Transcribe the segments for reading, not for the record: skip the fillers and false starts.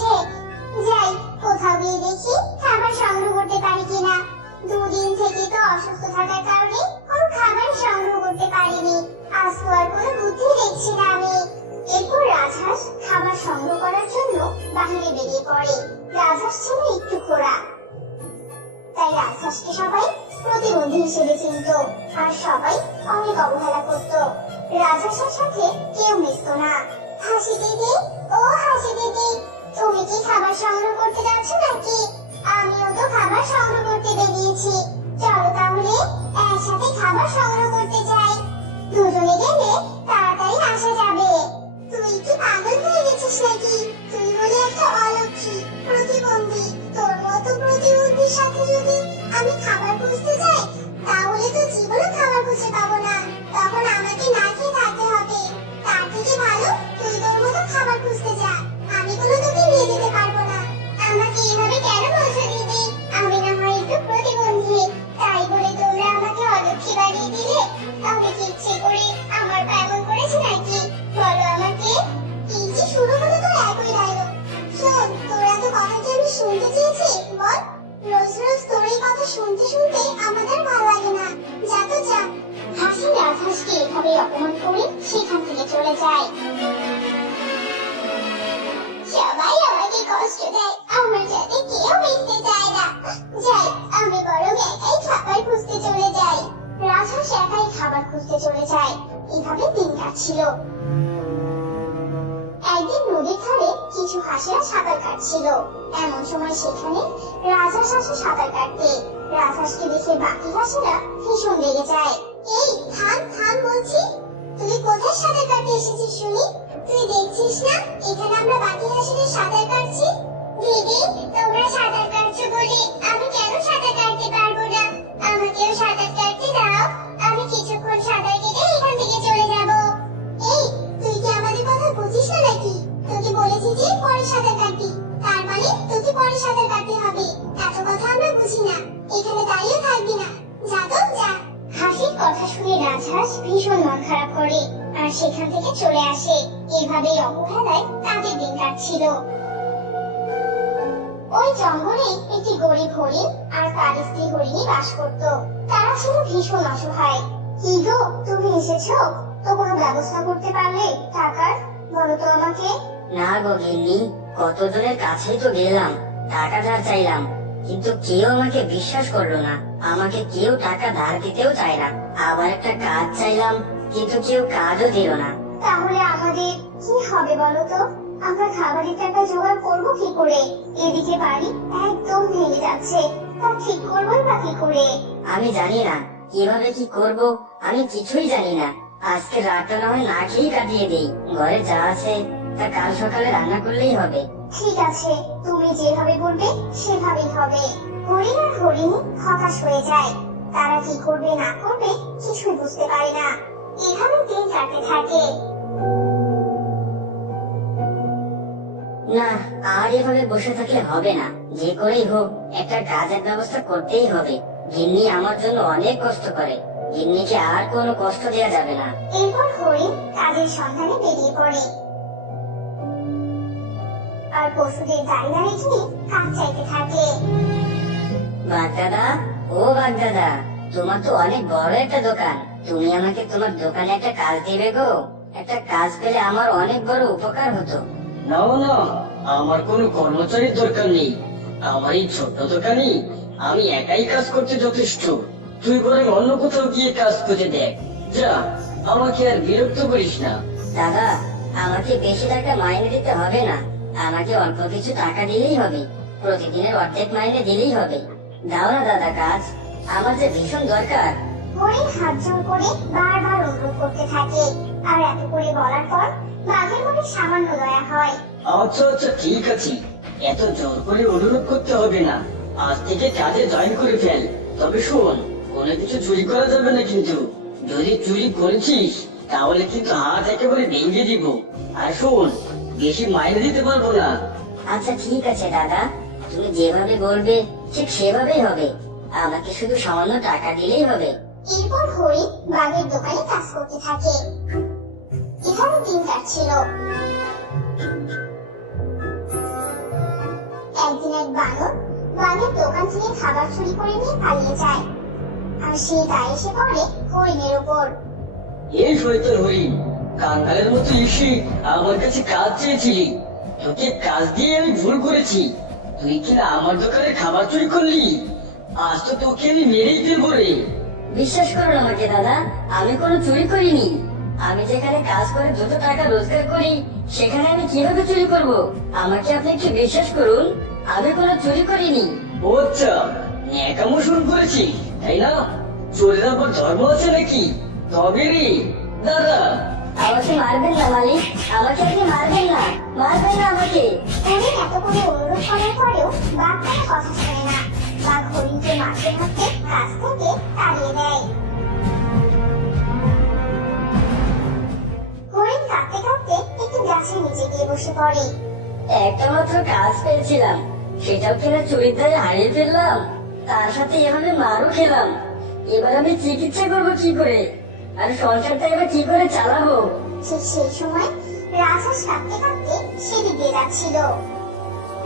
যাচ্ছে। যাই, কোথাও গিয়ে দেখি খাবার সংগ্রহ করতে পারি কিনা। দুদিন থেকে তো অসুস্থ থাকার কারণে কোনো খাবার সংগ্রহ করতে পারিনি। আজ তো আর কোনো বুদ্ধি দেখছি না আমি। এরপর রাজহাঁস খাবার সংগ্রহ করার জন্য বাহিরে বেরিয়ে পড়ে। রাজহাঁস ছিল একটু খোঁড়া, তাই রাজহাঁসকে সবাই প্রতিবন্ধী হিসেবে চিনত, আর সবাই অনেক অবহেলা করত। রাজহাঁসের সাথে কেউ মিশত না। হাসি দিদি, ও হাসি দিদি, তুমি কি খাবার সংগ্রহ করতে যাচ্ছ নাকি? আমিও তো খাবার সংগ্রহ করতে বেরিয়েছি, চলো তাহলে একসাথে খাবার সংগ্রহ করতে যাই। দুজনে গেলে তাড়াতাড়ি আসা যাবে। তুই কি পাগল হয়ে গেছিস নাকি? তুই বলে একটা অলক্ষী, প্রতিবন্ধী। তোর মতো প্রতিবন্ধীর সাথে যদি আমি খাবার খুঁজতে যাই, তাহলে তো জীবনে খাবার খুঁজে পাবো না। তখন আমাকে না খেয়ে থাকতে হবে। তার থেকে ভালো তুই তোর মতো খাবার খুঁজতে যা। আমি কোনো তোকে নিয়ে যেতে পারবো না। আমাকে এভাবে কেন বলছো দিদি? আমি না হয় একটু প্রতিবন্ধী, তাই বলে তোমরা আমাকে অলক্ষী বানিয়ে দিলে? আমি কি ইচ্ছে করে আমার পা এমন করেছি নাকি? বলো আমাকে। এই যে শুরু হলো তোর একই ডায়লগ। শোন, তোর এত কথা কি আমি শুনতে চেয়েছি? বল। রোজ রোজ তোর এই কথা শুনতে শুনতে আমাদের ভালো লাগে না। যা তো যা। হাসিন রাজহাঁসকে এভাবে অপমান করে সেখান থেকে চলে যায়। সবাই আমাকে কষ্ট দেয়, আমার সাথে কেউ মিশতে চায় না। যাই, আমি বরং একাই খাবার খুঁজতে চলে যাই। রাজহাঁস একাই খাবার খুঁজতে চলে যায়। এভাবে দিন কাটছিল। একদিন নদীর ধারে কিছু হাঁসেরা সাঁতার কাটছিল। এমন সময় সেখানে রাজহাঁস আসে সাঁতার কাটতে। রাজহাঁসকে দেখে বাকি হাঁসেরা ভীষণ রেগে যায়। এই থাম থাম বলছি, তুই কোথায় সাঁতার কাটতে এসেছিস শুনি? তুই দেখছিস না এখানে আমরা বাকি হাঁসেরা সাঁতার কাটছি? দিদি, তোমরা সাঁতার কাটছো বলে আমি কেন সাঁতার কাটতে পারবো না? আমাকেও সাঁতার কাটতে দাও। আমি কিছুক্ষণ সাঁতার কেটে এখান থেকে চলে যাব। এই, তুই কি আমাদের কথা বুঝিস না নাকি? তোকে বলেছি যে পরে সাঁতার কাটবি, তার মানে তোকে পরে সাঁতার কাটতে হবে। এত কথা আমরা বুঝি না। এখানে দাঁড়িয়ে থাকবি না, যা তো যা। হাসির কথা শুনে রাজহাঁস ভীষণ মন খারাপ করে আর সেখান থেকে চলে আসে। এভাবেই অবহেলায় তাদের দিন কাটছিল। ওই জঙ্গলে একটি গরিব হরিণ আর তার স্ত্রী হরিণী বাস করত। তারা ছিল ভীষণ অসহায়। কি গো, তুমি এসেছো? তো কোনো ব্যবস্থা করতে পারলে টাকার? বলো তো আমাকে। না গো গিন্নি, কতজনের কাছেই তো গেলাম, টাকা ধার চাইলাম, কিন্তু কেউ আমাকে বিশ্বাস করলো না। আমাকে কেউ টাকা ধার দিতেও চায় না। আবার একটা কাজ চাইলাম, কিন্তু কেউ কাজও দিল না। তাহলে আমাদের কি হবে বলো তো? আমরা খাবারের টাকা জোগাড় করবো কি করে? এদিকে বাড়ি একদম ভেঙে যাচ্ছে, তা ঠিক করবোই বা কি করে? আমি জানি না কিভাবে কি করব, আমি কিছুই জানি না। আজকে রাতটা না হয় না খেয়েই কাটিয়ে দেই। ঘরে যা আছে তা কাল সকালে রান্না করলেই হবে। ঠিক আছে, তুমি যেভাবে বলবে সেভাবেই হবে। হরিণ আর হরিণী হতাশ হয়ে যায়। তারা কি করবে না করবে কিছুই বুঝতে পারে না। এভাবে দিন কাটতে থাকে। না, আর এভাবে বসে থাকলে হবে না। যে করেই হোক একটা কাজের ব্যবস্থা করতেই হবে। গিন্নি আমার জন্য অনেক কষ্ট করে, গিন্নিকে আর কোনো কষ্ট দেওয়া যাবে না। এরপর হরিণ কাজের সন্ধানে বেরিয়ে পড়ে আর পশুদের দাঁড়িয়ে রেখে কাজ চাইতে থাকে। বাগদাদা, ও বাগদাদা, তোমার তো অনেক বড় একটা দোকান। তুমি আমাকে তোমার দোকানে একটা কাজ দিবে গো? একটা কাজ পেলে আমার অনেক বড় উপকার হতো। না না, আমার কোনো কর্মচারীর দরকার নেই। আমার এই ছোট্ট দোকানে আমি একাই কাজ করতে যথেষ্ট। তুই বরং অন্য কোথাও গিয়ে কাজ খুঁজে দেখ। যা, আমাকে আর বিরক্ত করিস না। দাদা, আমাকে বেশি টাকা মাইনে দিতে হবে না, আমাকে অল্প কিছু টাকা দিলেই হবে। প্রতিদিনের অর্ধেক মাইনে দিলেই হবে। দাও না দাদা কাজ, আমার যে ভীষণ দরকার। হরিণ হাত জোড় করে বারবার অনুরোধ করতে থাকে। আর এত করে বলার পর বাঘের মনে সামান্য দয়া হয়। আচ্ছা আচ্ছা, ঠিক আছে, এত জোর করে অনুরোধ করতে হবে না। আজ থেকে কাজে জয়েন করে ফেল। তবে শোন, কোনো কিছু চুরি করা যাবে না কিন্তু। যদি চুরি করেছিস তাহলে কিন্তু হাত একেবারে ভেঙে দিব। আর শোন, বেশি মাইনে দিতে পারবো না। আচ্ছা ঠিক আছে দাদা, তুমি যেভাবে বলবে ঠিক সেভাবেই হবে। আমাকে শুধু সামান্য টাকা দিলেই হবে। এরপর হরিণ বাঘের দোকানে কাজ করতে থাকে। এভাবে দিন কাটছিল। বানর বাঘের দোকান থেকে খাবার চুরি করে নিয়ে পালিয়ে যায়। আর সে দায় এসে পড়ে হরিণের উপর। এই শয়তান হরিণ, কাঙ্গালের মতো এসে আমার কাছে কাজ চেয়েছিলি। তোকে কাজ দিয়ে আমি ভুল করেছি। তুই কিনা আমার দোকানে খাবার চুরি করলি। আজ তো তোকে আমি মেরেই ফেলবো রে। বিশ্বাস করুন আমাকে দাদা, আমি কোনো চুরি করিনি। আমি যেখানে কাজ করে দুটো টাকা রোজগার করি সেখানে আমি কিভাবে চুরি করব? আমাকে আপনি একটু বিশ্বাস করুন, আমি কোনো চুরি করিনি। ও আচ্ছা, ন্যাকামো শুরু করেছি তাই না? চোরের আবার ধর্ম আছে নাকি? তবে রে দাদা, আমাকে মারবেন না মালিক, আমাকে আপনি মারবেন না, মারবেন না আমাকে। হরিণ এত করে অনুরোধ করার পরেও বাঘ তার কথা শোনে না। বাঘ হরিণকে মারতে মারতে কাছ থেকে তাড়িয়ে দেয়। হরিণ কাঁদতে কাঁদতে একটি গাছের নিচে গিয়ে বসে পড়ে। একটা মাত্র কাজ পেয়েছিলাম, সেটাও কিনা চুরির দায়ে হারিয়ে ফেললাম, তার সাথে এভাবে মারও খেলাম। এবার আমি চিকিৎসা করবো কি করে, আর সংসারটা এবার কি করে চালাবো? ঠিক সেই সময় রাজহাঁস কাঁদতে কাঁদতে সেদিক দিয়ে যাচ্ছিল।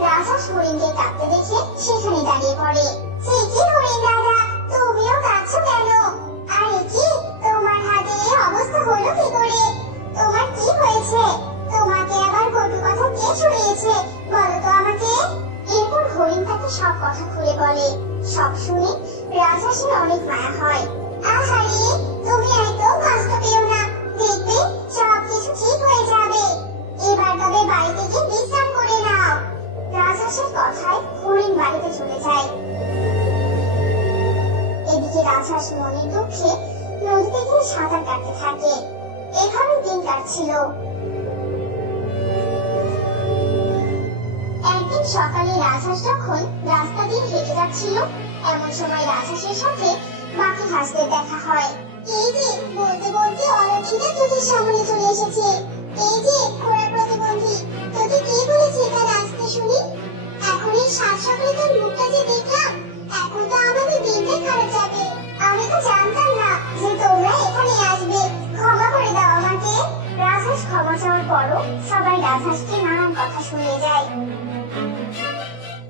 রাজহাঁস হরিণকে কাঁদতে দেখে সেখানে দাঁড়িয়ে পড়ে। সে কি হরিণ দাদা, তুমিও কাঁদছো কেন? আর এ কি, তোমার হাতে এই অবস্থা হলো কি করে? তোমার কি হয়েছে? তোমাকে আবার কটু কথা কে শুনিয়েছে, বলো তো আমাকে। এরপর হরিণ তাকে সব কথা খুলে বলে। সব শুনে রাজহাঁসের অনেক মায়া হয়। আহারে, তুমি এত কষ্ট পেও না, দেখবে সবকিছু ঠিক হয়ে যাবে। এবার তবে বাড়িতে গিয়ে বিশ্রাম করে নাও। রাজহাঁসের কথায় হরিণ বাড়িতে চলে যায়। এদিকে রাজহাঁস মনের দুঃখে নদীতে গিয়ে সাঁতার কাটতে থাকে। এভাবে দিন কাটছিল। একদিন সকালে রাজহাঁস যখন রাস্তা দিয়ে হেঁটে যাচ্ছিল, এমন সময় রাজহাঁসের সাথে বাকি হাঁসদের দেখা হয়। এই যে, বলতে বলতে অলক্ষিতা চোখের সামনে চলে এসেছে। এই যে ঘোড়া প্রতিবন্ধী, তোকে কে বলেছে এখানে আসতে শুনি? এখন এই সাত সকালে তোর মুখটা যে দেখলাম, এখন তো আমাদের দিনটা খারাপ যাবে। আমি তো জানতাম না যে তোমরা এখানে আসবে। ক্ষমা করে দাও আমাকে। রাজহাঁস ক্ষমা চাওয়ার পরও সবাই রাজহাঁসকে নানান কথা শুনিয়ে যায়।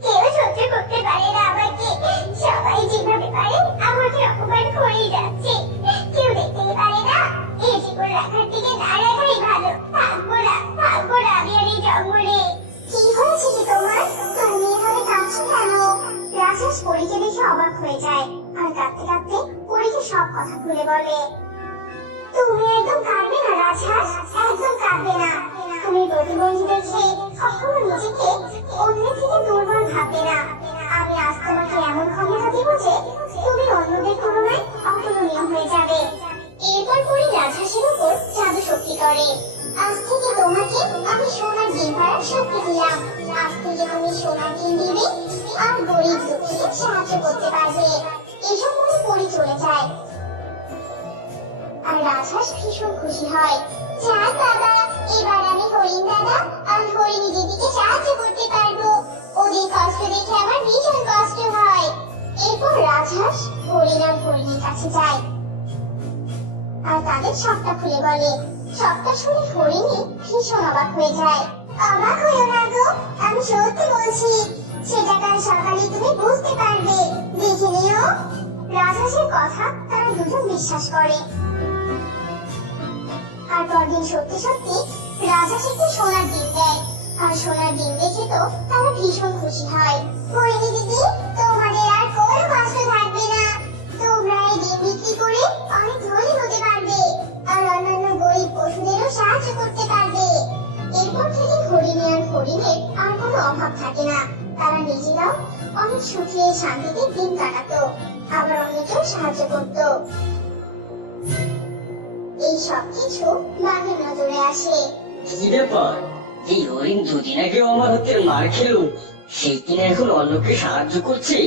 কেউ সহ্য করতে পারে না আমাকে। সবাই যেভাবে পারে আমাকে অপমান করেই যাচ্ছে। কেউ দেখতেই পারে না। এই জীবন রাখার থেকে না রাখাই ভালো। থাকবো না আমি আর এই জঙ্গলে। কি হয়েছে কি তোমার? তুমি এভাবে কাঁদছো কেন? রাজহাঁস পরীকে দেখে অবাক হয়ে যায় আর কাঁদতে কাঁদতে পরীকে সব কথা খুলে বলে। তুমি একদম কাঁদবে না রাজহাঁস, একদম কাঁদবে না। তুমি প্রতিবন্ধী দেখে কখনো নিজেকে অন্যের থেকে দুর্বল ভাববে না। আমি আজ তোমাকে এমন ক্ষমতা দেব যে তুমি অন্যদের তুলনায় অতুলনীয় হয়ে যাবে। এরপর পরি রাজহাঁসের উপর জাদু শক্তি করে। আজ থেকে তোমাকে আমি সোনার ডিম পাড়ার শক্তি দিলাম। আজ থেকে তুমি সোনার ডিম দিবে আর গরিব দুঃখীদের সাহায্য করতে পারবে। এসব বলে পরি চলে যায়। আর রাজহাঁস ভীষণ খুশি হয়। যাক বাবা, এবার আমি হরিণ দাদা আর হরিণী দিদিকে সাহায্য করতে পারবো। ওদের কষ্ট দেখে আমার ভীষণ কষ্ট হয়। এরপর রাজহাঁস হরিণ আর হরিণীর কাছে যায় আর তাদের সবটা খুলে বলে। সবটা শুনে হরিণী ভীষণ অবাক হয়ে যায়। অবাক হয়েও না গো, আমি সত্যি বলছি। সেটা কাল সকালে তুমি বুঝতে পারবে, দেখে নিও। রাজহাঁসের কথা তারা দুজন বিশ্বাস করে। আর পরদিন সত্যি সত্যি রাজহাঁস একটি সোনার ডিম দেয়। আর সোনার ডিম দেখে তো তারা ভীষণ খুশি হয়। হরিণী দিদি, তোমাদের আর কোনো কষ্ট থাকবে না। তোমরা এই ডিম বিক্রি করে অনেক ধনী হতে পারবে আর অন্যান্য গরিব পশুদেরও সাহায্য করতে পারবে। এরপর থেকে হরিণী আর হরিণের আর কোনো অভাব থাকে না। তারা নিজেরাও অনেক সুখে শান্তিতে দিন কাটাতো, আবার অনেকেও সাহায্য করত। এই সব কিছু বাঘের নজরে আসে। কি ব্যাপার? এই হরিণ দুদিন আগেও আমার হাতে মার খেলো, সে কিনা এখন অন্যকে সাহায্য করছে।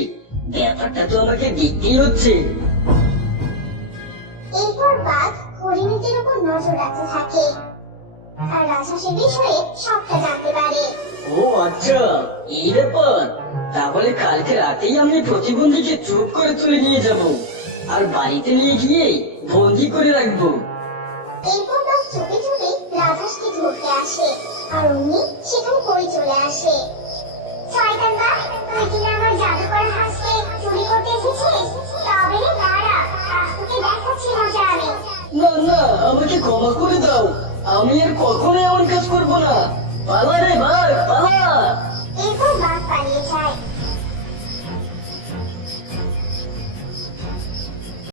ব্যাপারটা তো আমাকে দেখতেই হচ্ছে। এরপর বাঘ হরিণীদের উপর নজর রাখতে থাকে আর রাজহাঁসের বিষয়ে সবটা জানতে পারে। ও আচ্ছা, এই ব্যাপার। তাহলে কালকে রাতেই আমি প্রতিবন্ধীকে চুপ করে তুলে নিয়ে যাব আর বাড়িতে নিয়ে গিয়ে বন্দি করে রাখবো। এরপর বাঘ চুপে চুপে রাজহাঁসকে ধরতে আসে আর অমনি সেখানে পড়ে চলে আসে। শয়তান বাঘ, তুই কি না না, আমাকে ক্ষমা করে দাও। আমি আর কখনো এমন কাজ করবো না। পালা রে ভাই, পালা।